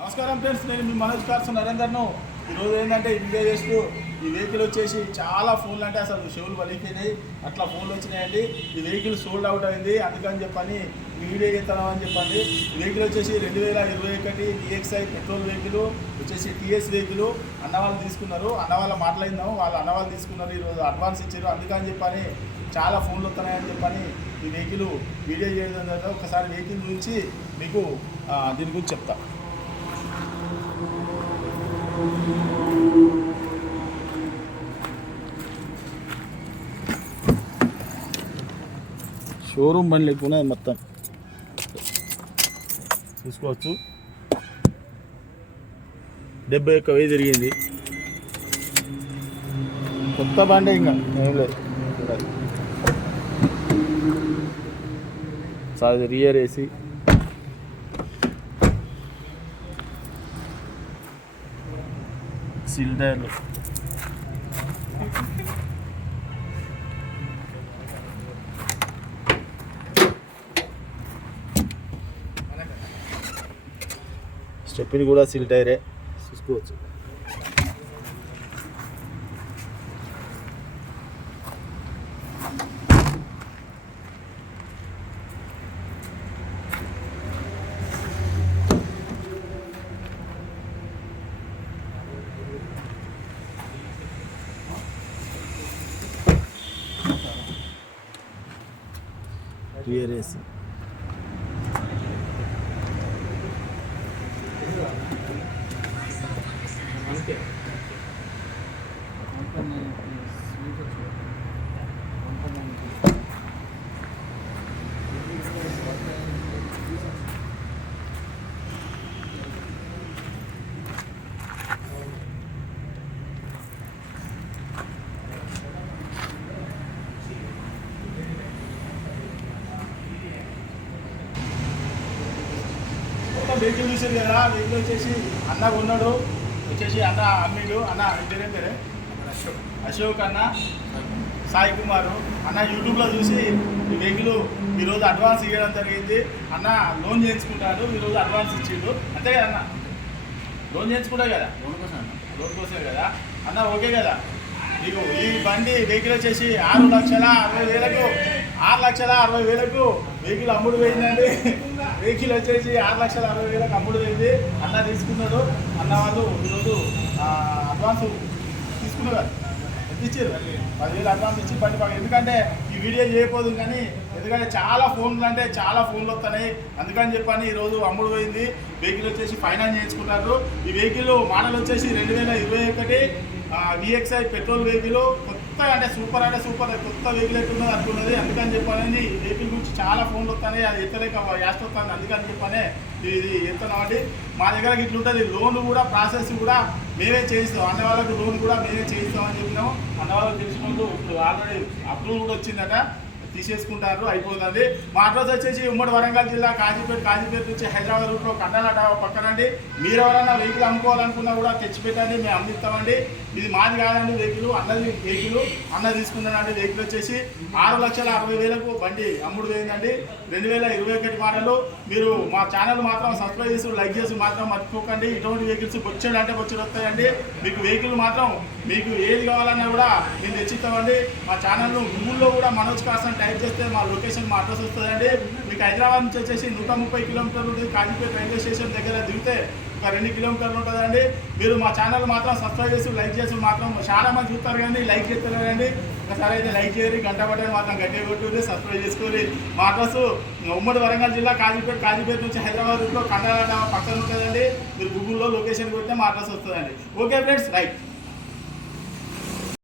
నమస్కారం ఫ్రెండ్స్, నేను మీ మనోజ్ కార్స్ నరేందర్ను. ఈరోజు ఏంటంటే వీడియో చేస్తూ ఈ వెహికల్ వచ్చేసి చాలా ఫోన్లు అంటే అసలు చెవులు వలిగిపోయినాయి, అట్లా ఫోన్లు వచ్చినాయండి. ఈ వెహికల్ సోల్డ్ అవుట్ అయింది, అందుకని చెప్పని వీడియో చేస్తామని చెప్పండి. ఈ వెహికల్ వచ్చేసి 2021 DXi పెట్రోల్ వెహికల్ వచ్చేసి టీఎస్ వెహికల్ అన్నవాళ్ళు తీసుకున్నారు. అన్నవాళ్ళ మాట్లాడిందాము, వాళ్ళు అన్నవాళ్ళు తీసుకున్నారు, ఈరోజు అడ్వాన్స్ ఇచ్చారు. అందుకని చెప్పని చాలా ఫోన్లు వస్తున్నాయని చెప్పని ఈ వెహికల్ వీడియో చేయడం జరిగింది. ఒకసారి వెహికల్ గురించి మీకు దీని గురించి చెప్తా. షోరూమ్ బండి లేకుండా మొత్తం చూసుకోవచ్చు. 71,000 తిరిగింది. కొత్త బండి ఇంకా ఏం లేదు. అది రియర్ ఏసీ, సీల్ టైర్లు, స్టెప్ని కూడా సీల్ టైరే చూసుకోవచ్చు. రియర్ ఏసీ, వెహికల్ చూసారు కదా. వెహికల్ వచ్చేసి అన్న కొన్నాడు, వచ్చేసి అన్న అమ్మిడు. అన్న ఇంటర్నేం పేరే అశోక్ అన్న, సాయి కుమారు అన్న. యూట్యూబ్లో చూసి ఈ వెహికల్ ఈరోజు అడ్వాన్స్ ఇవ్వడం జరిగింది. అన్న లోన్ చేయించుకుంటాడు, ఈరోజు అడ్వాన్స్ ఇచ్చిండు. అంతే కదా అన్న? లోన్ చేయించుకుంటావు కదా, లోన్ కోసమే కదా అన్న. ఓకే కదా? మీకు ఈ బండి వెహికల్ వచ్చేసి 6,60,000 6,60,000 వెహికల్ అమ్ముడు పోయిందండి. వెహికల్ వచ్చేసి 6,60,000 అమ్ముడు పోయింది. అన్న తీసుకున్నాడు. అన్న వాళ్ళు ఈరోజు అడ్వాన్స్ తీసుకున్నారు. ఎంత ఇచ్చారు? 10,000 అడ్వాన్స్ ఇచ్చి బండి బాగా. ఎందుకంటే ఈ వీడియో చేయకపోదు కానీ, ఎందుకంటే చాలా ఫోన్లు అంటే చాలా ఫోన్లు వస్తున్నాయి. అందుకని చెప్పని ఈరోజు అమ్ముడు పోయింది. వెహికల్ వచ్చేసి ఫైనాన్స్ చేయించుకుంటారు. ఈ వెహికల్ మోడల్ వచ్చేసి 2021 DXi పెట్రోల్ వెహికల్. కొత్త అంటే సూపర్ కొత్త వెహికల్ ఎట్టున్నది అనుకున్నది. అందుకని చెప్పాలని వెహికల్ గురించి చాలా ఫోన్లు వస్తాయి. అది ఎత్తలేక యాస్ట్ వస్తుంది. అందుకని చెప్పనే ఇది ఎత్తున్నామండి. మా దగ్గర ఇట్లుంటుంది. లోన్ కూడా ప్రాసెస్ కూడా మేమే చేయిస్తాం. అన్న వాళ్ళకి లోన్ కూడా మేమే చేయిస్తామని చెప్పినాము. అన్న వాళ్ళకి తెలిసిన వాళ్ళు ఇప్పుడు ఆల్రెడీ అప్రూవల్ కూడా వచ్చిందట, తీసేసుకుంటారు, అయిపోతుంది. మా అడ్రస్ వచ్చేసి ఉమ్మడి వరంగల్ జిల్లా కాజీపేట నుంచి హైదరాబాద్ రూట్లో కండలాట పక్కనండి. మీరు ఎవరైనా వెహికల్ అమ్ముకోవాలనుకున్నా కూడా తెచ్చిపెట్టండి, మేము అందిస్తామండి. ఇది మాది కాదండి వెహికల్, అన్నది వెహికల్. అన్న తీసుకున్నానండి. వెహికల్ వచ్చేసి 6,60,000 బండి అమ్ముడు పోయిందండి. 2021 మోడల్. మీరు మా ఛానల్ మాత్రం సబ్స్క్రైబ్ చేసి లైక్ చేసి మాత్రం మర్చిపోకండి. ఇటువంటి వెహికల్స్ బొచ్చాడు అంటే బొచ్చాడు వస్తాయండి. మీకు వెహికల్ మాత్రం మీకు ఏది కావాలన్నా కూడా మేము తెచ్చిస్తామండి. మా ఛానల్ను గూగుల్లో కూడా మనోజ్ కార్స్ అని టైప్ చేస్తే మా లొకేషన్, మా అడ్రస్ వస్తుందండి. మీకు హైదరాబాద్ నుంచి వచ్చేసి 130 కిలోమీటర్లు ఉంటుంది. కాజీపేట రైల్వే స్టేషన్ దగ్గర దిగితే ఒక 2 కిలోమీటర్లు ఉంటుందండి. మీరు మా ఛానల్ మాత్రం సబ్స్క్రైబ్ చేసి లైక్ చేసి మాత్రం చాలా మంది చూస్తారు కానీ లైక్ చేస్తలేరండి. ఒకసారి అయితే లైక్ చేయరు, గంట పట్టని మాత్రం గట్టిగా కొట్టుకుని సబ్స్క్రైబ్ చేసుకోవాలి. మా అడ్రస్ ఉమ్మడి వరంగల్ జిల్లా కాజీపేట నుంచి హైదరాబాద్ రూట్లో కండలాట పక్కన ఉంటుందండి. మీరు గూగుల్లో లొకేషన్ కొడితే మా అడ్రస్ వస్తుందండి. Okay friends, right.